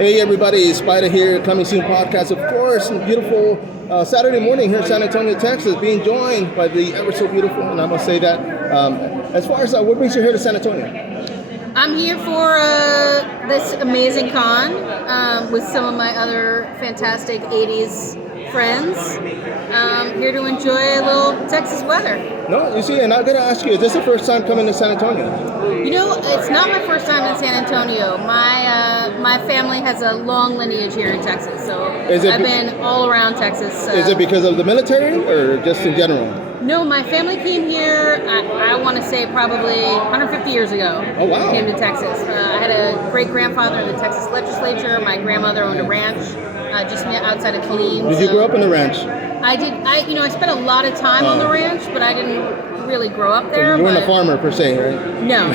Hey everybody, Spider here, Coming Soon podcast, of course, beautiful Saturday morning here in San Antonio, Texas, being joined by the ever so beautiful, and I must say that, as far as what brings you here to San Antonio? I'm here for this amazing con with some of my other fantastic 80s friends. Here to enjoy a little Texas weather. No, you see, and I'm going to ask you, is this the first time coming to San Antonio? You know, it's not my first time in San Antonio. My family has a long lineage here in Texas, so I've been all around Texas. Is it because of the military or just in general? No, my family came here, I want to say probably 150 years ago. Oh, wow. Came to Texas. I had a great-grandfather in the Texas legislature. My grandmother owned a ranch just outside of Killeen. Did you grow up in the ranch? I did. I spent a lot of time on the ranch, but I didn't really grow up there. So you weren't a farmer per se, right? No,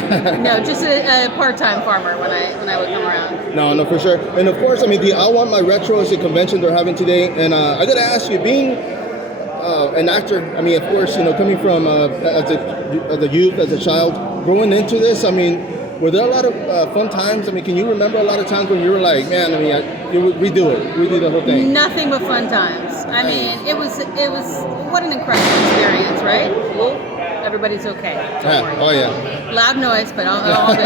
just a part-time farmer when I would come around. No, for sure. And of course, I mean, the I Want My Retro is a convention they're having today, and I got to ask you, being an actor, I mean, of course, coming from as a youth, as a child, growing into this, I mean, were there a lot of fun times? I mean, can you remember a lot of times when you were like, man, I mean, you would redo the whole thing? Nothing but fun times. I mean, it was what an incredible experience, right? Well, everybody's okay. Oh yeah. Loud noise, but all good.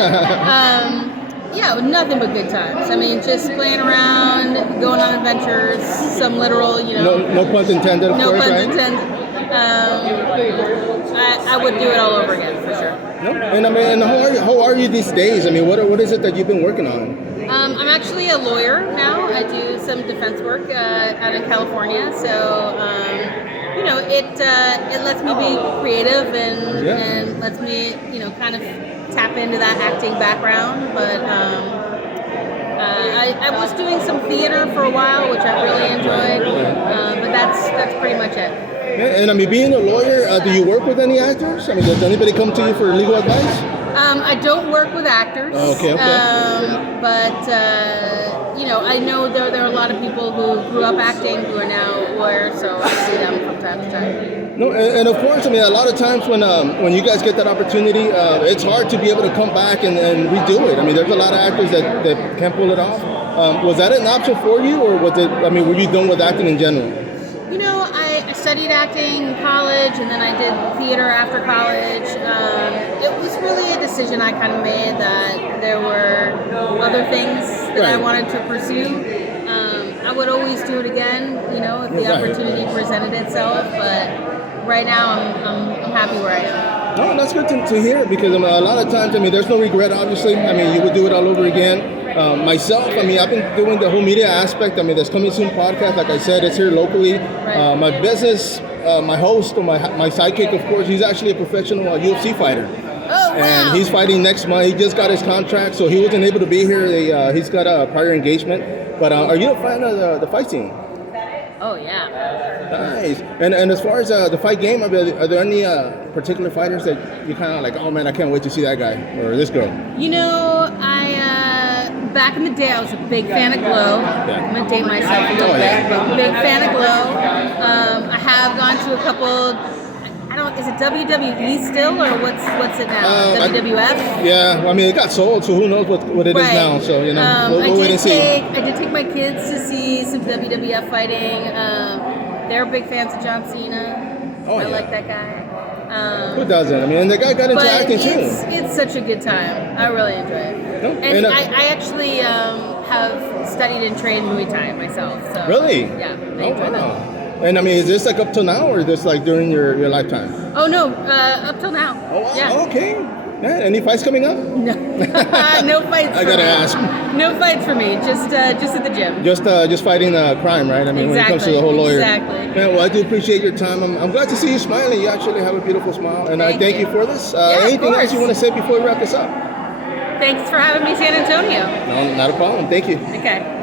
Yeah, nothing but good times. I mean, just playing around, going on adventures, some literal, No pun intended, of no course, pun right? intended. I would do it all over again for sure. No? And I mean, how are you these days? I mean, what is it that you've been working on? I'm actually a lawyer now. I do some defense work out in California, so it lets me be creative and lets me kind of tap into that acting background. But I was doing some theater for a while, which I really enjoyed. But that's pretty much it. Yeah, and I mean, being a lawyer, do you work with any actors? I mean, does anybody come to you for legal advice? I don't work with actors. Okay. But I know there are a lot of people who grew up acting who are now lawyers, so I see them from time to time. No, and of course, I mean, a lot of times when you guys get that opportunity, it's hard to be able to come back and redo it. I mean, there's a lot of actors that can't pull it off. Was that an option for you, or was it? I mean, were you done with acting in general? I studied acting in college, and then I did theater after college. It was really a decision I kind of made that there were other things that I wanted to pursue. I would always do it again, if the opportunity presented itself. But right now, I'm happy where I am. No, that's good to hear, because a lot of times, I mean, there's no regret, obviously. I mean, you would do it all over again. Myself, I mean, I've been doing the whole media aspect. I mean, there's Coming Soon podcast, like I said, it's here locally. Right. My business, my host, or my sidekick, of course, he's actually a professional UFC fighter. Oh, wow. And he's fighting next month. He just got his contract, so he wasn't able to be here. He's got a prior engagement. But are you a fan of the fight scene? Oh, yeah. Nice. And as far as the fight game, are there any particular fighters that you kind of like, oh man, I can't wait to see that guy or this girl? Back in the day, I was a big fan of Glow. I'm going to date myself a little bit, but big fan of Glow. I have gone to a couple, is it WWE still, or what's it now? WWF? Yeah, I mean, it got sold, so who knows what it is now, so, we'll wait and see. I did take my kids to see some WWF fighting. They're big fans of John Cena. I like that guy. Who doesn't? I mean, and the guy got into acting too. It's such a good time. I really enjoy it. No, and I actually have studied and trained Muay Thai myself. So really? Yeah, I enjoy that. And I mean, is this like up till now, or is this like during your lifetime? Oh no, up till now. Oh wow. Yeah. Okay. Yeah, any fights coming up? No, no fights. I gotta ask. No fights for me. Just at the gym. Just fighting crime, right? I mean, when it comes to the whole lawyer. Exactly. Yeah, well, I do appreciate your time. I'm glad to see you smiling. You actually have a beautiful smile, and I thank you for this. Anything else you want to say before we wrap this up? Thanks for having me, San Antonio. No, not a problem. Thank you. Okay.